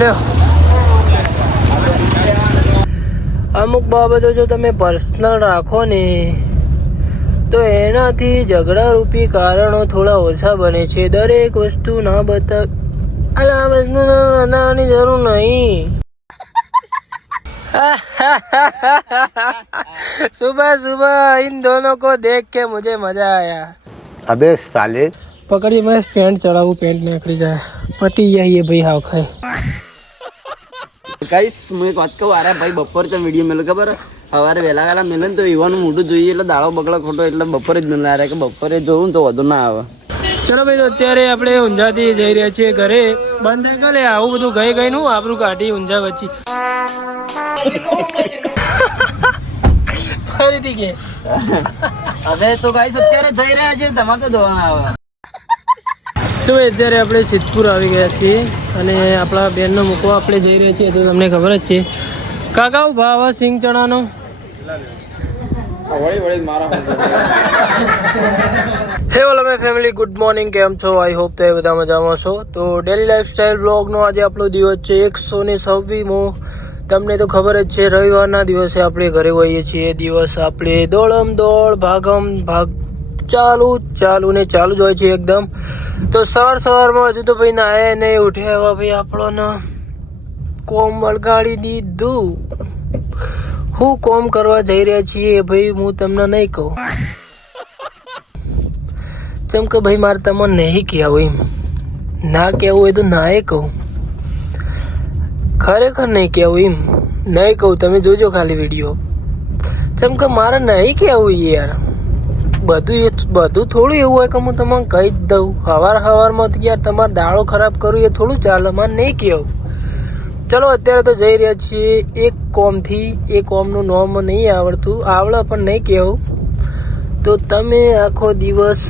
લ્યો અમુક બાબતો જો તમે પર્સનલ રાખો ને તો એનાથી ઝઘડારૂપી કારણો થોડા ઓછા બને છે. દરેક વસ્તુ ના બતા આ વસ્તુ બનાવવાની જરૂર નહીં. सुबह सुबह इन दोनों को देख के मुझे मजा आया. अबे साले पकड़िए मैं पेंट चढ़ाऊँ पेंट નીકળી જાય પતી જાય એ ભાઈ હાવ ખાય. ગાઈસ હું એક વાત કહું અરે ભાઈ બપોર તો વિડીયો મેલો ખબર સવારે વહેલા વહેલા મેલે ને તો ઈવાનું મોઢું જોઈએ એટલે દાડો બગડો ખોટો એટલે બપોરે જ મેળા રહે કે બપોરે જોવું ને તો વધુ ના આવે. ચલો ભાઈ તો અત્યારે આપણે ઊંઝાથી જઈ રહ્યા છીએ ઘરે. બંધ થાય કે આવું બધું ગઈ ગઈ નું આપણું કાઢી ઊંઝા વચ્ચે ફરીથી કે હવે તો ગાઈસ અત્યારે જઈ રહ્યા છે તમારે તો જોવાના આવે. તો અત્યારે આપણે સિદ્ધપુર આવી ગયા છીએ અને આપણા બેનનો મૂકવા આપણે જઈ રહ્યા છીએ તો તમને ખબર જ છે. કાકા ભાવ સિંગ ચણાનો હે ઓલો મે ફેમિલી ગુડ મોર્નિંગ કેમ છો? આઈ હોપ તો બધા મજામાં છો. તો ડેલી લાઈફસ્ટાઈલ બ્લોગનો આજે આપણો દિવસ છે 126મો. તમને તો ખબર જ છે રવિવારના દિવસે આપણે ઘરે હોઈએ છીએ. દિવસ આપણે દોડમ દોડ ભાગમ ભાગ ચાલુ ને ચાલુ જ હોય છે એકદમ. તો સવારમાં હજુ તો ભાઈ નાયા નહીં ઉઠ્યા એવા ભાઈ આપણને કોમ વળગાડી દીધું. હું કોમ કરવા જઈ રહ્યા છીએ ભાઈ હું તમને નહીં કહું જેમ કે ભાઈ મારે તમને નહીં કહેવું એમ ના કહેવું હોય તો ના એ કહું ખરેખર નહીં કહેવું એમ નહીં કહું. તમે જોજો ખાલી વિડીયો જેમ કે મારે નહીં કહેવું યાર બધું થોડું એવું હોય કે હું તમને કહી જ દઉં. સવારમાં યાર તમારે દાડો ખરાબ કરવું એ થોડું ચાલે મારે નહીં કહેવું. ચલો અત્યારે તો જઈ રહ્યા છીએ એક કોમથી. એ કોમનું નામ નહીં આવડતું આવડે પણ નહીં કહેવું. તો તમે આખો દિવસ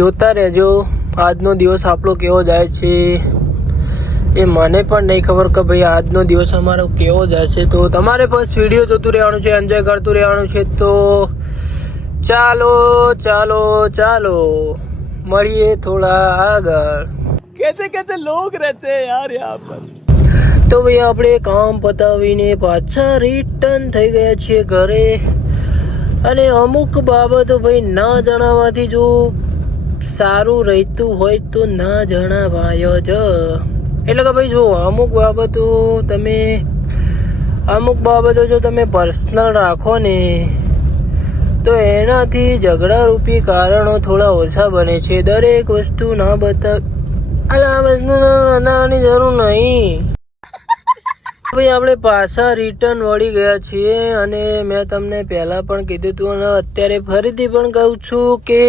જોતા રહેજો આજનો દિવસ આપણો કેવો જાય છે એ મને પણ નહીં ખબર કે ભાઈ આજનો દિવસ અમારો કેવો જાય છે. તો તમારે બસ વિડીયો જોતું રહેવાનું છે એન્જોય કરતું રહેવાનું છે. તો ચાલો મળીએ થોડા આગળ. कैसे लोग रहते हैं यार यहाँ पर. તો ભાઈ આપણે કામ પતાવીને પાછા રિટર્ન થઈ ગયા છીએ ઘરે. અને અમુક બાબતો ભાઈ ના જણાવવાથી જો સારું રહેતું હોય તો ના જણાવાય જ. એટલે કે ભાઈ જો અમુક બાબતો જો તમે પર્સનલ રાખો ને તો એનાથી ઝઘડારૂપી કારણો થોડા ઓછા બને છે. દરેક વસ્તુ ના બતા આ વસ્તુ બનાવવાની જરૂર નહીં. ભાઈ આપણે પાછા રિટર્ન વળી ગયા છીએ અને મેં તમને પહેલાં પણ કીધું હતું અને અત્યારે ફરીથી પણ કહું છું કે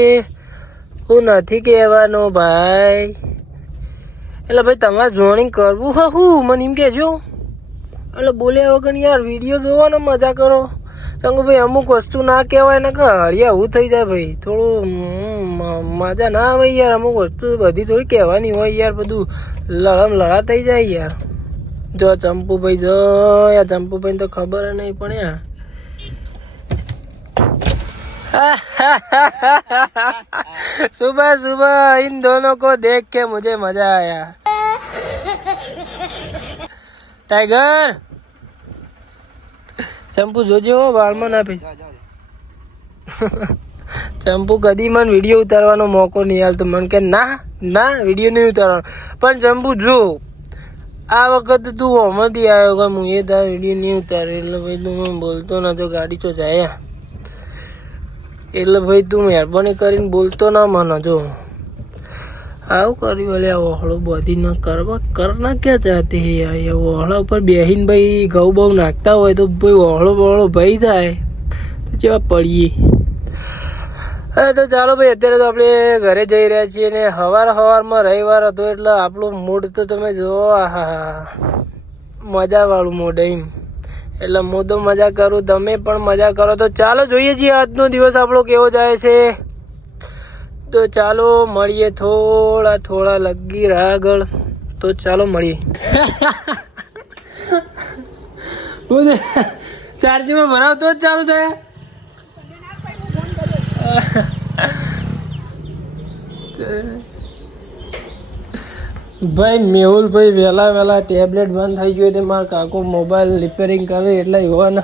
હું નથી કહેવાનો ભાઈ. એટલે ભાઈ તમારે જોઈનિંગ કરવું હું મને એમ કહેજો. એટલે બોલ્યા વગર યાર વિડીયો જોવાનો મજા કરો. ચંગુ ભાઈ અમુક વસ્તુ ના કહેવાય ને કે હળિયા એવું થઈ જાય ભાઈ થોડું મજા ના આવે યાર. અમુક વસ્તુ બધી થોડી કહેવાની હોય યાર બધું લડા થઈ જાય યાર. જો ચંપુભાઈ જો યાર ચંપુભાઈ તો ખબર નહીં પણ યાર सुबह सुबह इन दोनों को देख के मुझे मजा आया. टाइगर चंपू જોજો વાળમાં ના પી. ચંપુ કદી મને વિડીયો ઉતારવાનો મોકો નહીં આલતો. મને કે ના વિડીયો નહીં ઉતારવાનો. પણ ચંપુ જો આ વખત તું હોમથી આવ્યો કે હું એ તાર વિડીયો નહીં ઉતારે એટલે ભાઈ તું મને બોલતો ના તો ગાડી ચો જાય એટલે ભાઈ તું મહેરબાની કરીને બોલતો ના મને. જો આવું કરી ભલે આ વહળો બધી ન કરના ક્યાં ચાહતી હે યાર. વહળા ઉપર બેહીને ભાઈ ઘઉં બહુ નાખતા હોય તો ભાઈ વહળો ભાઈ જાય તો જેવા પડીએ. હા તો ચાલો ભાઈ અત્યારે તો આપણે ઘરે જઈ રહ્યા છીએ ને સવારમાં રવિવાર હતો એટલે આપણું મૂડ તો તમે જુઓ હા મજાવાળું મૂડ એમ. એટલે હું તો મજા કરું તમે પણ મજા કરો. તો ચાલો જોઈએ છીએ આજનો દિવસ આપણો કેવો જાય છે. તો ચાલો મળીએ થોડા લગી આગળ. તો ચાલો મળીએ. ચાર્જિંગમાં ભરાવ તો જ ચાલુ થાય. ભાઈ મેહુલભાઈ વહેલા ટેબ્લેટ બંધ થઈ ગયું એટલે મારા કાકો મોબાઈલ રિપેરિંગ કરે એટલે યુવાના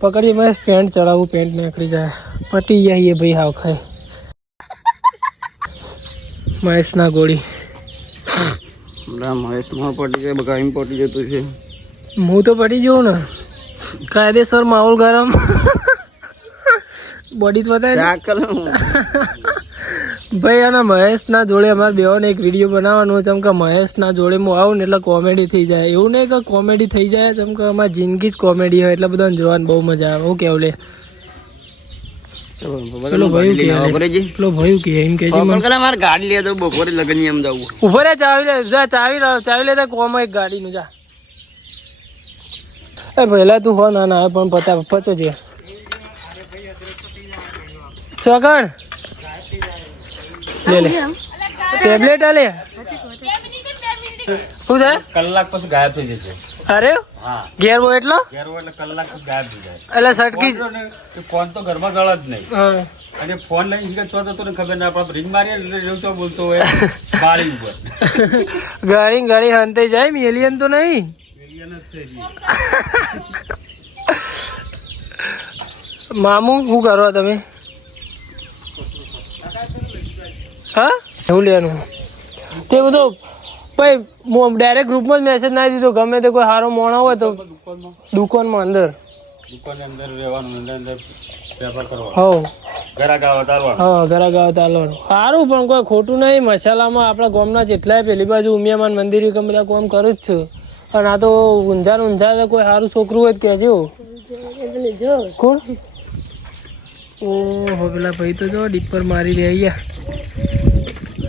પકડી મેં પેન્ટ ચડાવું પેન્ટ નીકળી જાય પટી જાય ભાઈ હાવ ખાય મહેશના ગોળી મહેશમાં પટી જાય બગા એમ પટી જતું છે હું તો પડી જઉં ને કાયદેસર માહોલ ગરમ બોડી તો બતાવે ભાઈ અને મહેશના જોડે અમારે બેઓને એક વિડીયો બનાવવાનો છે કેમ કે મહેશના જોડે હું આવું ને એટલે કોમેડી થઈ જાય એવું નહીં કે કોમેડી થઈ જાય કેમ કે અમારી જિંદગી જ કોમેડી હોય એટલે બધાને જોવાની બહુ મજા આવે હું કેવું લે પેલો ભયું કે એમ કે મારે ગાડી લે તો બપોરે લગન એમ જવું ઉભો રે ચાવી લે કોમ એક ગાડીનું જા એ પહેલા તું હો ના પણ પતો છે ચોકણ લે ટેબ્લેટ લે શું થાય કલાક પછી ગાયબ થઈ જશે અરે ઘેર બો એટલો એટલે કલાક પછી ગાયબ થઈ જાય એટલે સટકી ફોન તો ઘરમાં ગળ જ નહીં હા અને ફોન લઈને શીખે છો તો ખબર ના પડે રિંગ મારીએ એટલે જેવું તો બોલતો હોય બાળી ઉપર ગાડી હંતે જાય એલિયન તો નહીં મામુ શું કરો તમે હા એવું લેવાનું તે બધું ભાઈ હું ડાયરેક્ટ ગ્રુપમાં જ મેસેજ ના દીધો ગમે તે કોઈ સારો મોણો હોય તો દુકાનમાં અંદર રહેવાનું અંદર વેપાર કરવાનો હો ઘરાક આવે તારવાનું હા ઘરાક આવે તારવાનું સારું પણ કોઈ ખોટું નહીં મસાલામાં આપણા ગામના જેટલાય પેલી બાજુ ઉમિયામાન મંદિર કે બધા કામ કરું જ છું અને આ તો ઊંઝા કોઈ સારું છોકરું હોય કહેજો કોણ ઓહો પેલા ભાઈ તો જો ડીપર મારી લે અહીંયા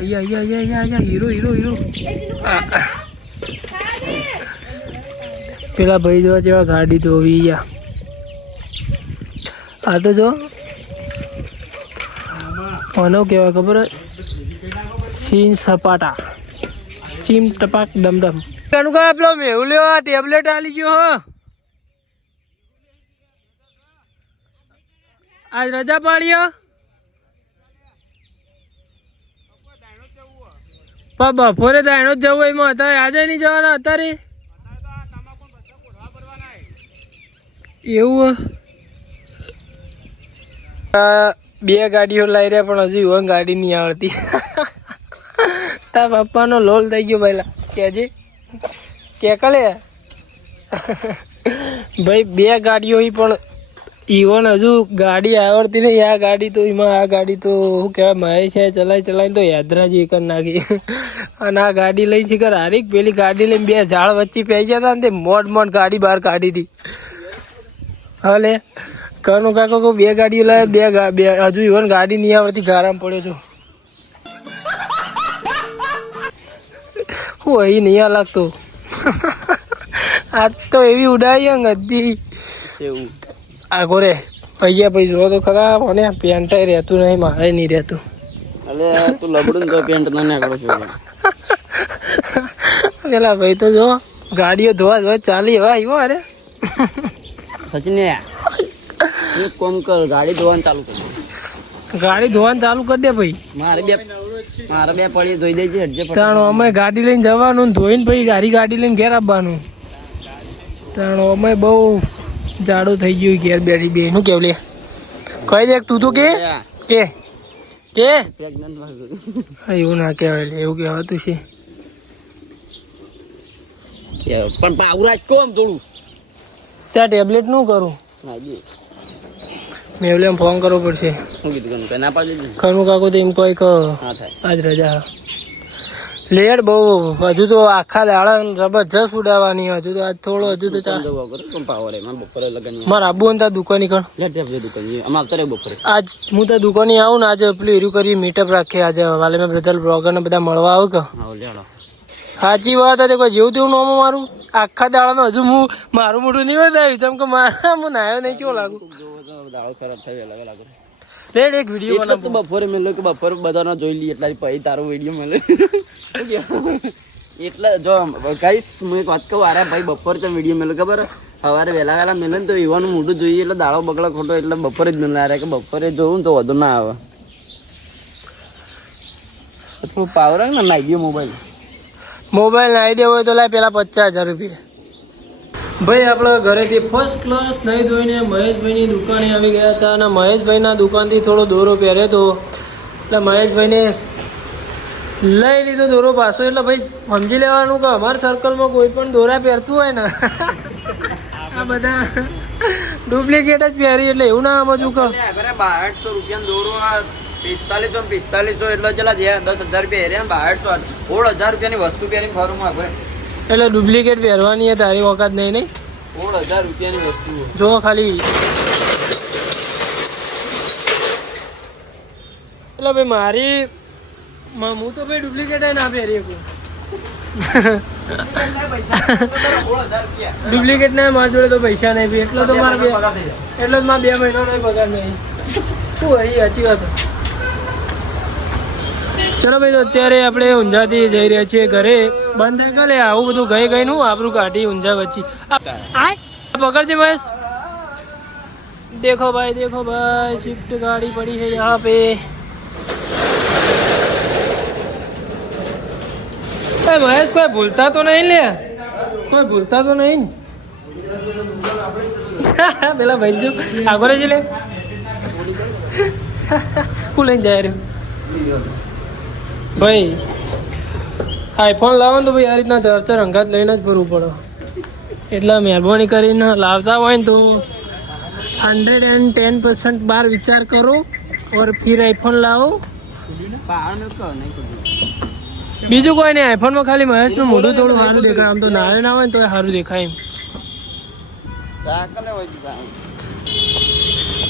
હીરો પેલા ભાઈ જોવા જેવા ગાડી ધોવી આ તો જો આનો કેવાય ખબર ચીન સપાટા ચીમ ટપાક દમદમ એનું કહે પેલો મેહુલ લેવા ટેબ્લેટ આલી ગયો હો આજ રજા પાડ્યો બપોરે દાયણો જ જવું એમાં અત્યારે આજે નહીં જવાના અત્યારે એવું બે ગાડીઓ લાવી રહ્યા પણ હજુ યુવાન ગાડી નહીં આવડતી તાર પપ્પાનો લોલ થઈ ગયો પહેલા કેજે કે કલે ભાઈ બે ગાડીઓ પણ ઈવન હજુ ગાડી આવડતી નહીં આ ગાડી તો એમાં આ ગાડી તો શું કહેવાય મહેશ છે ચલાવીને તો યાદરાજી કરી નાખી અને આ ગાડી લઈને શીખર હારી પેલી ગાડી લઈને બે ઝાડ વચ્ચે પી ગયા હતા ને તે મોડ ગાડી બહાર કાઢી હતી હલે કનું કાકો કહું બે ગાડીઓ લાવે બે હજુ ઈવન ગાડી નહીં આવડતી ગારામ પડ્યો છું હું અહીં નહીં લાગતો આજ તો એવી ઉડાઈ ગધી એવું આગો રે પૈયા પૈસો તો ખરા મને પેન્ટ રહેતું નહીં મારે નહીં રહેતું અલે તું લબડું તો પેન્ટ ના નાખો છો પેલા ભાઈ તો જો ગાડીઓ ધોવા ચાલી હવે આવ્યો અરે સચિન એક કામ કર ગાડી ધોવાનું ચાલુ કર ગાડી ધોવાનું ચાલુ કરી દે ભાઈ મારે બે પડી ધોઈ દેજે હટજે તાણો અમે ગાડી લઈને જવાનું ધોઈને પછી ગાડી લઈને ઘેર આવવાનું તાણો અમે બહુ જાડો થઈ ગયું ઘેર બેઠી બે નું કેવું લે કહી દે તું તો કે એવું ના કહેવાય લે એવું કહેવાતું છે પણ પાવરાજ કોમ થોડું ત્યાં ટેબ્લેટ નું કરું મેવલે ફોન કરવો પડશે શું કીધું ના પાડી ખનું કાકો તો એમ કોઈ આજ રજા લેટ બહુ હજુ તો આખા દાડા જબરજસ્ત ઉડાવવાની હજુ તો આજ થોડો હજુ તો પાવર એમાં બપોરે લગન મારે આબુ ને ત્યાં દુકાની કણ બપોરે આજ હું ત્યાં દુકાને આવું ને આજે પેલું એરું કરી મીટઅપ રાખીએ આજે વાલે મેં બધા બ્લોગર ને બધા મળવા આવું કે સાચી વાત હતી કોઈ જેવું તેવું નોમો મારું આખા દાડાનો હજુ હું મારું મોઢું નહીં વધાવ્યું જેમ કે હું નાયો નહીં કેવો લાગુ દાળો ખરાબ થઈ અલગ અલગ લેટ એક વિડીયો બનાવ બપોરે મેળ્યો કે બપોરે બધાનો જોઈ લઈએ એટલા પછી તારો વિડીયો મળે એટલે જો ગાઈસ હું એક વાત કહું અરે ભાઈ બપોરે તો વિડીયો મળ્યો ખબર સવારે વહેલા મળે ને તો એવાનું મોઢું જોઈએ એટલે દાળો બગડો ખોટો એટલે બપોરે જ મળે અરે કે બપોરે જોવું ને તો વધુ ના આવે થોડું પાવર આવે ને નાઈ ગયો મોબાઈલ મોબાઈલ નાખી દેવો હોય તો લાય પેલા 50,000 રૂપિયા. ભાઈ આપણા ઘરેથી ફર્સ્ટ ક્લાસ નહીં ધોઈને મહેશભાઈની દુકાને આવી ગયા હતા અને મહેશભાઈના દુકાનથી થોડો દોરો પહેર્યો હતો એટલે મહેશભાઈને લઈ લીધો દોરો પાછો. એટલે ભાઈ સમજી લેવાનું કે અમારા સર્કલમાં કોઈ પણ દોરા પહેરતું હોય ને આ બધા ડુપ્લિકેટ જ પહેરી એટલે એવું ના સમજવું કે 6200 રૂપિયા દોરો 4500 એટલે ચલા 10,000 રૂપિયા 16,000 રૂપિયાની વસ્તુ પહેરીને ફરું માં એટલે ડુપ્લિકેટ પહેરવાની છે તારી વખત નહીં 16,000 રૂપિયાની વસ્તુ જો ખાલી. એટલે ભાઈ મારી હું તો ભાઈ ડુપ્લિકેટ ના પહેરી શકું. ડુપ્લિકેટ ના મારા જોડે તો પૈસા નહીં બી એટલો તો મારે 2 મહિનાનો પગાર નહીં. શું અહીં સાચી વાત. ચલો ભાઈ તો અત્યારે આપણે ઊંઝાથી જઈ રહ્યા છીએ ઘરે. બંધ થાય કે લે આવું બધું ગઈ નું આબરું કાઢી ઊંઝા વચ્ચે પકડજે મહેશ. દેખો ભાઈ સ્વિફ્ટ ગાડી પડી है यहाँ पे. મહેશ કોઈ ભૂલતા તો નહીં લે, કોઈ ભૂલતા તો નહીં. પેલા ભાઈ જો આગળ જ લે હું લઈને જાય રહ્યો. ભાઈ આઈફોન લાવો ને તો ભાઈ આ રીતના ચર્ચર અંગાત લઈને જ ફરવું પડે. એટલે મહેરબાની કરીને લાવતા હોય ને તો 110% બાર વિચાર કરો और फिर આઈફોન લાવો. બીજું કોઈ નહીં, આઈફોનમાં ખાલી મહેશનું મોઢું થોડું સારું દેખાય. આમ તો નાવે ના હોય ને તો સારું દેખાય એમ.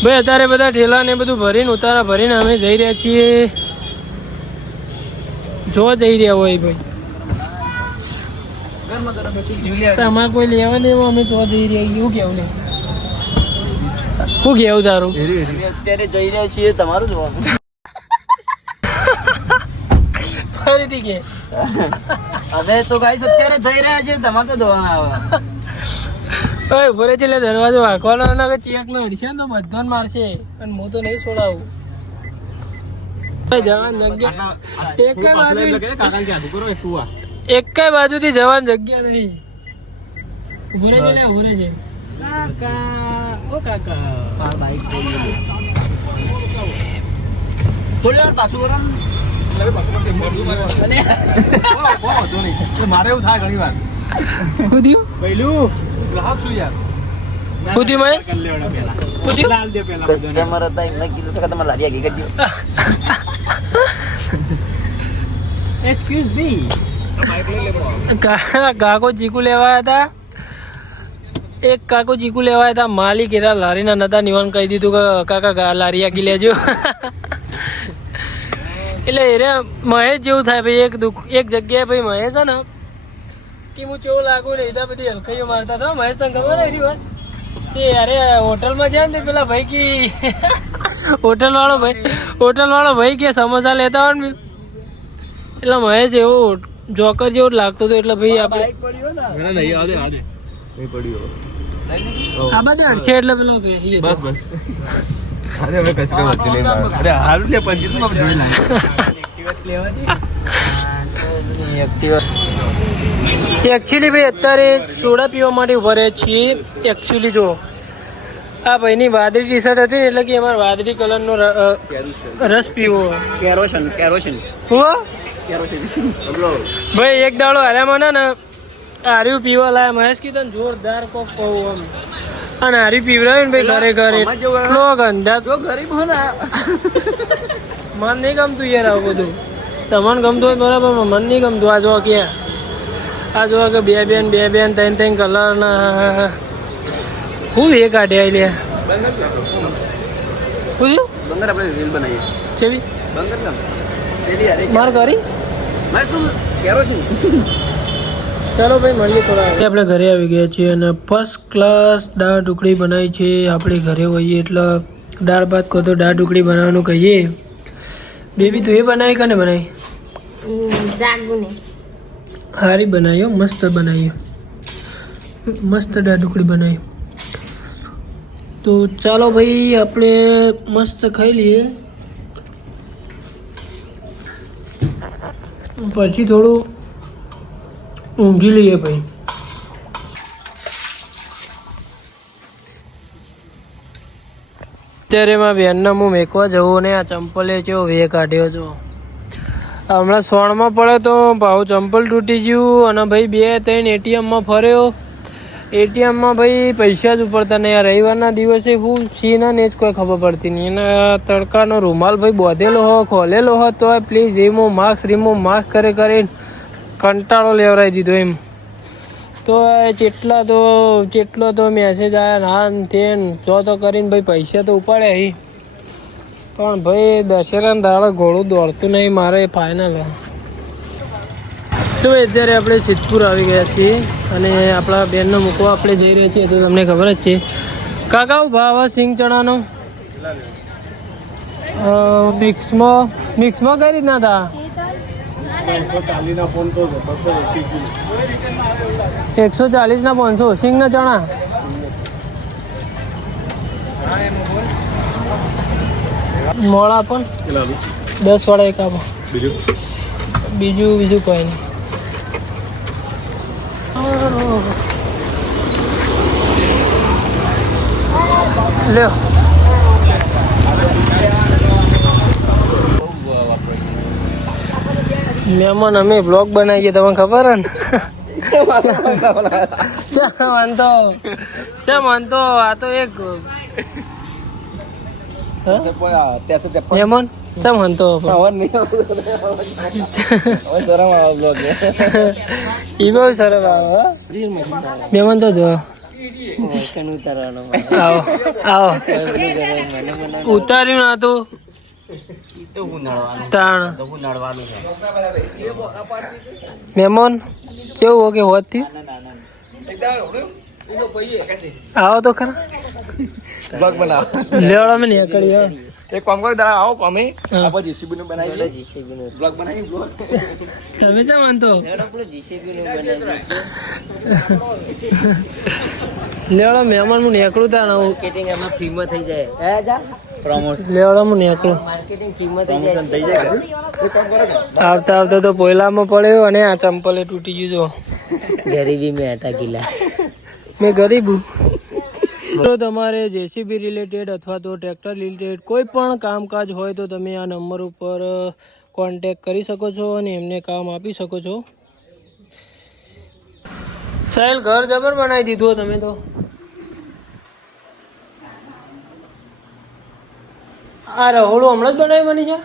ભાઈ અત્યારે બધા ઠેલા ને બધું ભરીને ઉતારા ભરીને અમે જઈ રહ્યા છીએ. જો જઈ રહ્યા હોય ભાઈ તમારે કોઈ લેવા દેવા અમે તો જઈ રહ્યા. એવું કેવું ને શું કેવું તારું? અત્યારે જઈ રહ્યા છીએ, તમારું જોવાનું. ફરીથી કે હવે તો ગાઈસ અત્યારે જઈ રહ્યા છીએ, તમારે તો જોવાના આવે. ઓય ભરે છે એટલે દરવાજો વાંકવાનો ના કે ચેક નો હડશે ને તો બધાને મારશે અને હું તો નહીં છોડાવું. એક કઈ બાજુથી જવાની જગ્યા નહીં. ઉભરે છે ને ઉભરે છે. થોડી વાર પાછું કરો. મારે એવું થાય ઘણી વાર. શું થયું? પહેલું ગ્રાહક શું યાર શું થયું મહેશ? કસ્ટમર હતા એમને કીધું કે તમારે લારી આગી કરી દો. એક્સક્યુઝ મી કાકો ચીકુ લેવા હતા. એક કાકો ચીકુ લેવા હતા. માલિક એરા લારીના નતા નિવાન કહી દીધું કે કાકા લારી આગી લેજો. એટલે એરે મહેશ જેવું થાય ભાઈ. એક જગ્યાએ ભાઈ મહેશ છે ને કે હું કેવું લાગુ ને એ બધી હલકાઈઓ મારતા હતા. મહેશ તને ખબર હે એની વાત? તે અરે હોટલમાં જાય ને પેલા ભાઈ કી હોટલ વાળો ભાઈ કે સમોસા લેતા હોય ને એટલે મહેશ એવો જોકર જેવો જ લાગતો હતો. એટલે ભાઈ આપણે આ બધી અડશે એટલે પેલો બસ અરે હવે કશું કઈ વચ્ચે લઈ માર. અરે હારું લે પછી તું આપણે જોઈ લાય. એકચ્યુઅલી ભાઈ અત્યારે સોડા પીવા માટે ઉભા રહ્યા છીએ. એકચ્યુઅલી જો આ ભાઈની વાદળી ટી શર્ટ હતી ને એટલે કે અમારે વાદળી કલરનો રસ પીવો. કેરોસીન ભાઈ એક દાડો હાર્યામાં ને હાર્યું પીવા લાયા. મહેશ કીધું ને જોરદાર કોક કહું આમ અને હારી પીવડાવ્યું ને ભાઈ ઘરે એટલો ગંધા. ગરીબ હો ને મન નહીં ગમતું યાર આવું બધું. તમને ગમતું હોય બરાબર, મન નહીં ગમતું. આ જો ક્યાં આ જો કે બે બેન ત્રણ કલર ના હું એ કાઢ્યા લે. બંગર આપણે રીલ બનાવીએ ચેવી બંગર કામ માર કરી કેરોસીન. ચાલો ભાઈ મળીએ થોડા. આપણે ઘરે આવી ગયા છીએ અને ફર્સ્ટ ક્લાસ દાળ ઢુકડી બનાવી છે. આપણે ઘરે હોઈએ એટલે દાળ ભાત કહો તો દાળ ઢુકડી બનાવવાનું કહીએ. બેબી તું એ બનાવી કને બનાવી? સારી બનાવી, મસ્ત બનાવી, મસ્ત દાળ ઢુકડી બનાવી. તો ચાલો ભાઈ આપણે મસ્ત ખાઈ લઈએ. પછી થોડું ઊંઘી લઈએ ભાઈ. અત્યારે માં બેનને હું મેકવા જવું ને આ ચંપલે કેવો વે કાઢ્યો છો. હમણાં સોણમાં પડે તો ભાવ ચંપલ તૂટી ગયું અને ભાઈ 2-3 એટીએમમાં ફર્યો. એટીએમમાં ભાઈ પૈસા જ ઉપડતા નહીં. આ રવિવારના દિવસે હું છીના ને જ કોઈ ખબર પડતી નહીં. એના તડકાનો રૂમાલ ભાઈ બોધેલો હો ખોલેલો હો તો પ્લીઝ રિમૂવ માર્ક્સ કરીને કંટાળો લેવરાઈ દીધો એમ. તો જેટલો તો મેસેજ આવ્યા ના ને તે જો તો કરીને ભાઈ પૈસા તો ઉપાડ્યા અહીં. પણ ભાઈ દશેરાના દાડે ઘોડું દોડતું નહીં મારે ફાઇનલ. તો અત્યારે આપણે સિદ્ધપુર આવી ગયા છીએ અને આપણા બેનને મૂકવા આપણે જઈ રહ્યા છીએ. તો તમને ખબર જ છે કાકા ભાવ સિંગ ચણાનો મિક્સમાં કઈ રીતના હતા? 140 ના 500 સિંગ ના ચણા. મોળા પણ 10 વાળા એક આપો. બીજું કોઈ નહીં. લ્યો મહેમાન અમે બ્લોગ બનાવીએ તમને ખબર હે ને? માનતો આ તો એક મહેમાન ચમ હંતો ઈ બહુ સરસ આવે મહેમાન તો જો આવો ઉતાર્યું ના તો તાણ મહેમાન કેવું કે હોતી આવો તો ખરા લેવડા મેં નીકળી એક કામ કરો તારા આવો કોમે આપણે જીસીબી નું બનાવી બ્લોગ બનાવી તમે ચા માનતો લેવડા મહેમાન હું નીકળું તા ને માર્કેટિંગ એમાં ફ્રીમાં થઈ જાય હે જા પ્રમોટ લેવડા હું નીકળું માર્કેટિંગ ફ્રીમાં થઈ જાય આવતા તો પોયલામાં પડ્યો અને આ ચંપલે તૂટી ગયું જો ગરીબી મેં હટા ગીલા મેં ગરીબ હું. તો તમારે જેસીબી રિલેટેડ અથવા તો ટ્રેક્ટર રિલેટેડ કોઈ પણ કામકાજ હોય તો તમે આ નંબર ઉપર કોન્ટેક કરી શકો છો અને એમને કામ આપી શકો છો. સાહેલ ઘર જબર બનાવી દીધું તમે તો. આ રહોડું હમણાં જ બનાવી બની છે.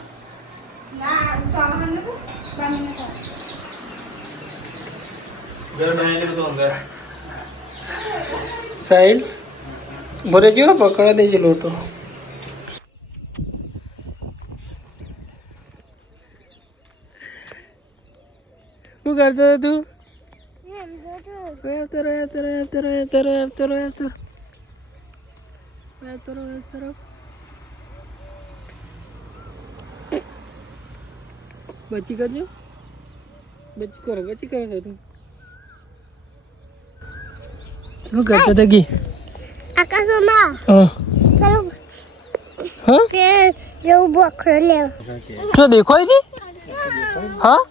સાહેલ ભરે જેવો પકડા દેજે લોટો. શું કરતો તું? બચી કરજો બચી કરો છો તું. શું કરતો હતો ગી? આકાશમાં જેવું બોખરો લેવ તો દેખાય હતી હા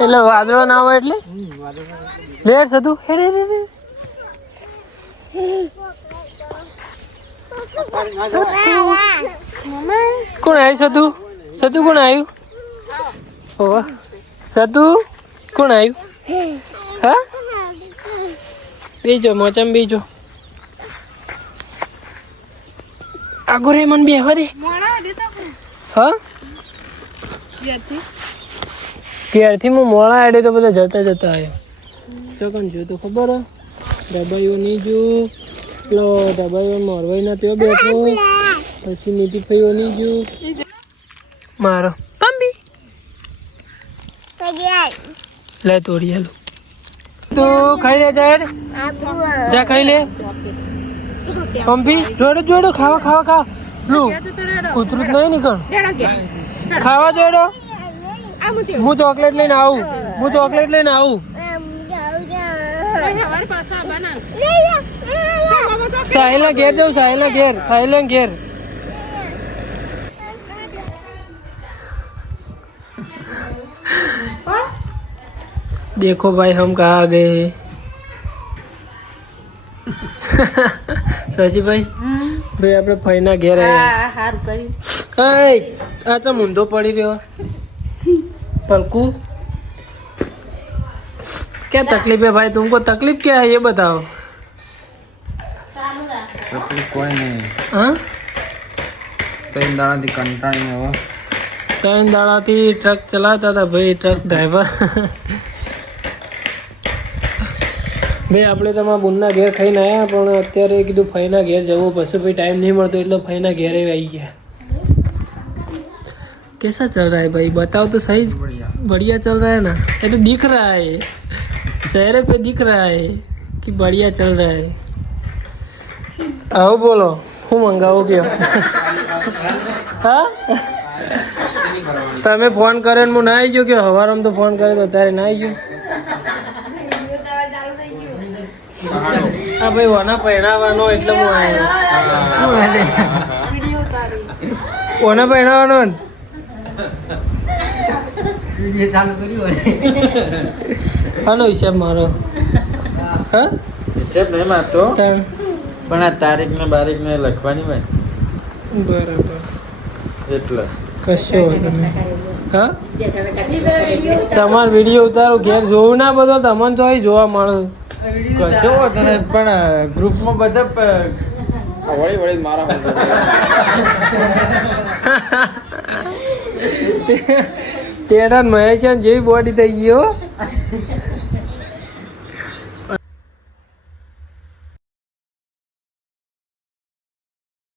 એટલે વાદળો ના હોય એટલે લેર સતું હેડે કોણ આવ્યું? સતુ કોણ આવ્યું? સતુ કોણ આવ્યું? હા બીજો મોચમ બીજો આગો રે મન બેહવા દે. હા ક્યારથી હું મોડા આડે તો બધા જતા આવ્યો ચોકન જોયું તો ખબર હે દબાઈઓ નહીં જો પેલો દબાઈઓ મોરવાઈના ત્યાં બેઠો પછી નીતિ ફઈઓ નહીં જો મારો પંબી લે તોડી હાલો તો ખાઈ લે જા ખાઈ લે પંપી જોડો ખાવા લું કૂતરું નહીં નીકળ ખાવા જોડો. હું ચોકલેટ લઈને આવું સાહિલના ઘેર જાઉં સાહિલના ઘેર देखो भाई हम कहाँ आ गए શશીભાઈ ભાઈ આપણે ફઈના ઘેર આવ્યા આ તો મૂંઢો પડી રહ્યો पलकू क्या तकलीफ है भाई तुमको तकलीफ क्या है ये बताओ તકલીફ કોઈ નહીં हाँ 3 દાડાથી કંટાળીને હવે 3 દાડાથી ટ્રક ચલાવતા હતા ભાઈ ટ્રક ડ્રાઈવર ભાઈ આપણે તમારા બુનના ઘેર ખાઈને આવ્યા પણ અત્યારે કીધું ફઈના ઘેર જવું પછી ભાઈ ટાઈમ નહીં મળતો એટલે ફઈના ઘેરે આવી ગયા कैसा चल रहा है भाई बताओ तो सही बढ़िया चल रहा है ना ये तो दिख रहा है चेहरे पे दिख रहा है कि बढ़िया चल रहा है आओ बोलो હું મંગાવો ગયો હા તમે ફોન કરે ને હું ના આવી ગયો કે હવારમાં તો ફોન કરે તો અત્યારે ના આવી ગયો હા ભાઈ ઓના પહેણાવાનો એટલે હું આવ્યો ઓના પહેણાવાનો ને આનો હિસાબ મારો હા હિસાબ નહીં મારતો ત્રણ પણ આ તારીખ ને બારીખ ને લખવાની હોય બરાબર એટલે કશો વાંધો નહીં હા તમારો વિડીયો ઉતારો ઘેર જોવું ના બધો તમને તો અહીં જોવા મળે કશો વાંધો નહીં પણ ગ્રુપમાં બધા વળી વળી મારા તેડા મહેશ જેવી બોડી થઈ ગઈ હો